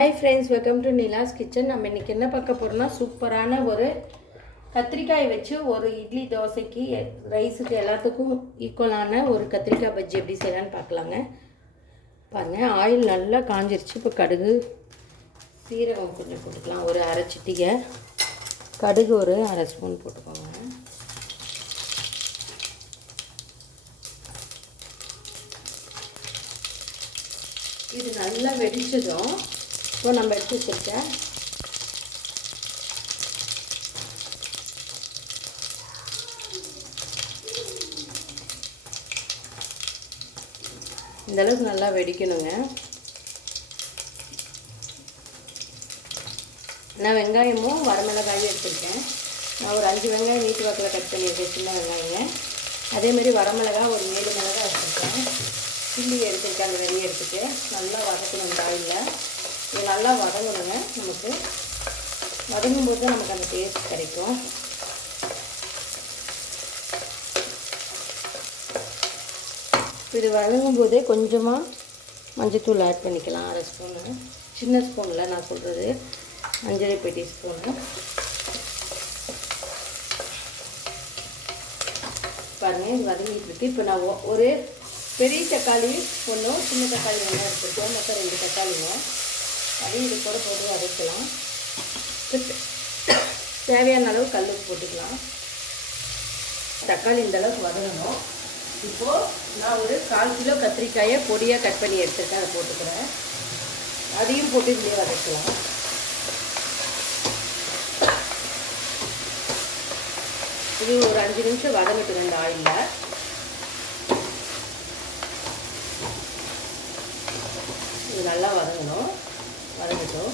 Hi friends, welcome to Nila's kitchen. நம்ம இன்றைக்கி என்ன பார்க்க போகிறோம்னா, சூப்பரான ஒரு கத்திரிக்காய் வச்சு ஒரு இட்லி, தோசைக்கு, ரைஸுக்கு எல்லாத்துக்கும் ஈக்குவலான ஒரு கத்திரிக்காய் பஜ்ஜி எப்படி செய்யலான்னு பார்க்கலாங்க. பாருங்கள், ஆயில் நல்லா காஞ்சிருச்சு. இப்போ கடுகு, சீரகம் கொஞ்சம் போட்டுக்கலாம். ஒரு அரை சிட்டிகை கடுகு, ஒரு அரை ஸ்பூன் போட்டுக்கோங்க. இது நல்லா வெடிச்சதும் இப்போ நம்ம எடுத்து வச்சுருக்கேன் இந்தளவுக்கு நல்லா வெடிக்கணுங்க. நான் வெங்காயமும் வரமிளகாயும் எடுத்துருக்கேன். நான் ஒரு 5 வெங்காயம் நீட்டு வாக்கில் கட் பண்ணியிருக்கேன், சின்ன வெங்காயங்க. அதேமாதிரி வரமிளகா ஒரு 7 மிளகாய் எடுத்துருக்கேன். சில்லி எடுத்துருக்கேன், அந்த வெள்ளையை எடுத்துட்டு நல்லா வதக்கணும். இந்த ஆயிலில் இது நல்லா வதங்கணுங்க. நமக்கு வதங்கும்போது தான் நமக்கு அந்த டேஸ்ட் கிடைக்கும். இது வதங்கும்போதே கொஞ்சமாக மஞ்சத்தூள் ஆட் பண்ணிக்கலாம். அரை ஸ்பூனு, சின்ன ஸ்பூனில் நான் சொல்கிறது 5 பெட்டி ஸ்பூனு. பாருங்கள், இது வதங்கிட்டு இருக்குது. இப்போ நான் ஒரு பெரிய தக்காளி ஒன்றும், சின்ன தக்காளி ஒன்றும் எடுத்துருக்கோம். மொத்தம் 2 தக்காளிங்க. அதையும் இது கூட போட்டு வதக்கலாம். தேவையான அளவு கல் போட்டுக்கலாம். தக்காளி இந்த அளவுக்கு வதங்கணும். இப்போது நான் ஒரு 1/4 கிலோ கத்திரிக்காயை பொடியாக கட் பண்ணி எடுத்துருக்கேன், அதை போட்டுக்கிறேன். அதையும் போட்டு இதுலேயே வதக்கலாம். இது ஒரு 5 நிமிஷம் வதங்கட்டும் இந்த ஆயிலில். இது நல்லா வதங்கணும். வதங்கட்டும்.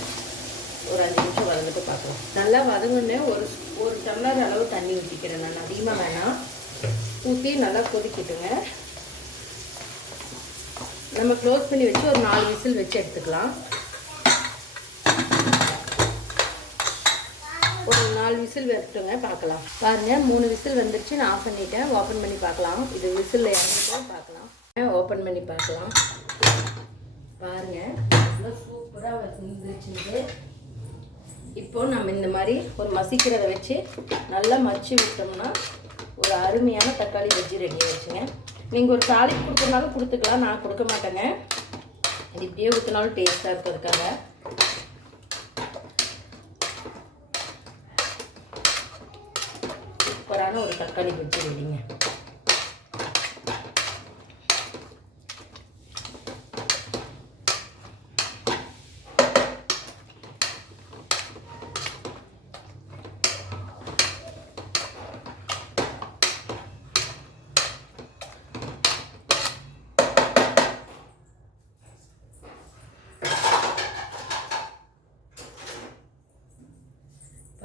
ஒரு 5 நிமிஷம் வதங்கிட்டு பார்க்கலாம். நல்லா வதங்கினே ஒரு டம்ளர் அளவு தண்ணி ஊற்றிக்கிறேன். நான் அதிகமாக வேணாம், ஊற்றி நல்லா கொதிக்கிட்டுங்க. நம்ம க்ளோஸ் பண்ணி வச்சு ஒரு 4 விசில் வச்சு எடுத்துக்கலாம். ஒரு 4 விசில் வரட்டுங்க, பார்க்கலாம். பாருங்கள், 3 விசில் வந்துருச்சு. நான் ஆஃப் பண்ணிட்டேன். ஓப்பன் பண்ணி பார்க்கலாம். இது விசில் இறங்கிட்டு பார்க்கலாம். ஓப்பன் பண்ணி பார்க்கலாம். பாருங்கள், நல்லா சூப்பராக வந்துருச்சுது. இப்போது நம்ம இந்த மாதிரி ஒரு மசிக்கிறத வச்சு நல்லா மச்சி விட்டோம்னா ஒரு அருமையான தக்காளி பஜ்ஜி ரெடி ஆகிடுச்சுங்க. நீங்கள் ஒரு தாளிப்பு கொடுக்குறனாலும் கொடுத்துக்கலாம். நான் கொடுக்க மாட்டேங்க. இது இப்படியே ஊற்றினாலும் டேஸ்ட்டாக இருக்கிறதுக்காக. சூப்பரான ஒரு தக்காளி பஜ்ஜி ரெடிங்க.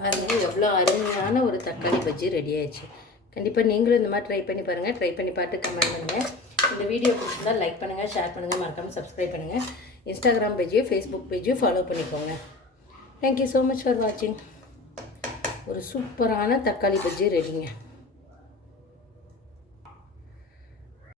பாருங்கள், எவ்வளோ அருமையான ஒரு தக்காளி பஜ்ஜி ரெடி ஆயிடுச்சு. கண்டிப்பாக நீங்களும் இந்த மாதிரி ட்ரை பண்ணி பாருங்கள். ட்ரை பண்ணி பார்த்து கமெண்ட் பண்ணுங்கள். இந்த வீடியோ பிடிச்சிருந்தா லைக் பண்ணுங்கள், ஷேர் பண்ணுங்கள், மறக்காமல் சப்ஸ்கிரைப் பண்ணுங்கள். இன்ஸ்டாகிராம் பேஜையும் ஃபேஸ்புக் பேஜையும் ஃபாலோ பண்ணிக்கோங்க. தேங்க்யூ ஸோ மச் ஃபார் வாட்சிங். ஒரு சூப்பரான தக்காளி பஜ்ஜி ரெடிங்க.